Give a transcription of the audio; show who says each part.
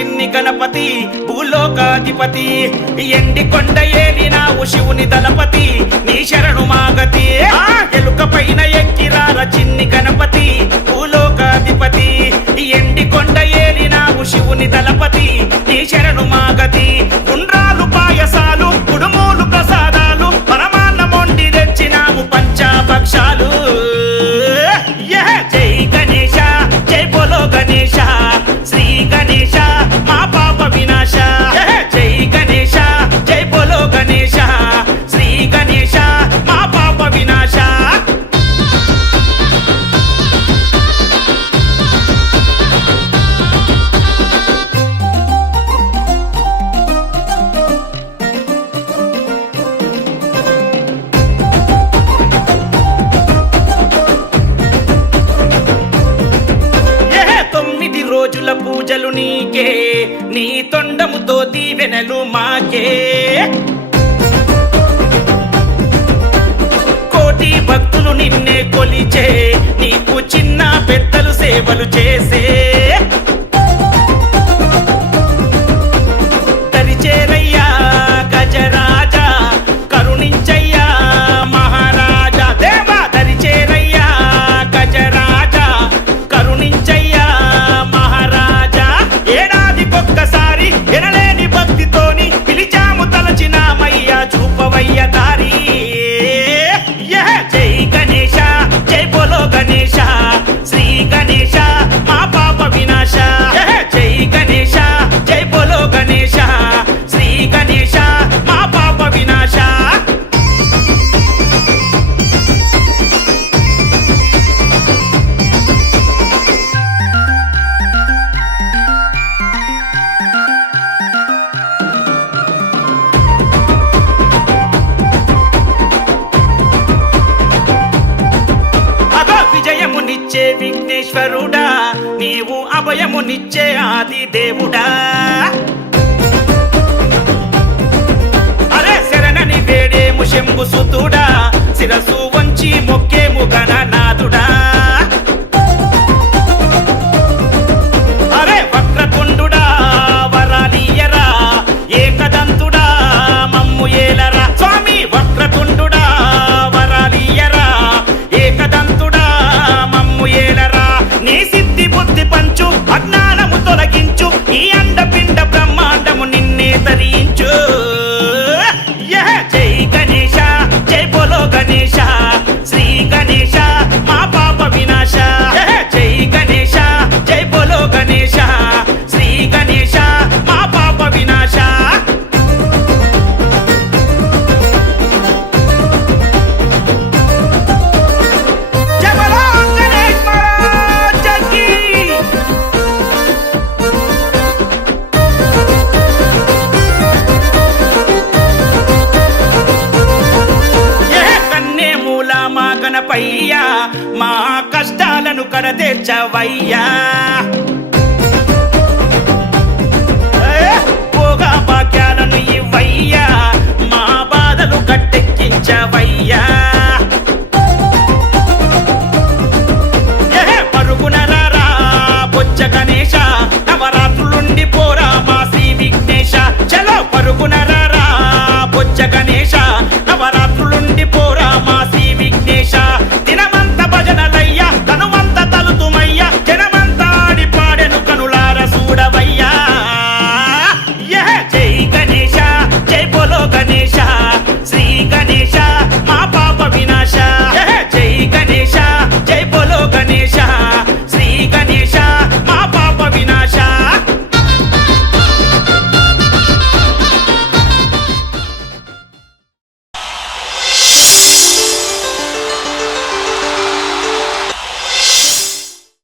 Speaker 1: చిన్ని గణపతి భూలోకాధిపతి. ఎండి కొండ ఏలినావు శివుని దళపతి. నీ శరణు మాగతి ఎలుక పైన ఎక్కిరాల చిన్ని గణపతి. మనుషుల పూజలు నీకే నీ తొండముతో దీవెనలు మాకే. కోటి భక్తులు నిన్నే కొలిచే నీకు చిన్న పెద్దలు సేవలు చేసే. అభయమునిచ్చే విఘ్నేశ్వరుడా నీవు అభయమునిచ్చే ఆది దేవుడా అరే శరణని వేడే శంభు సుతుడా శిరసు వంచి మొక్కేము గణనాథుడా oh. గణపయ్యా మా కష్టాలను కడతీర్చవయ్యా. భోగా భాగ్యాలను ఇవ్వయ్యా మా బాధలు కట్టెక్కించవయ్యా.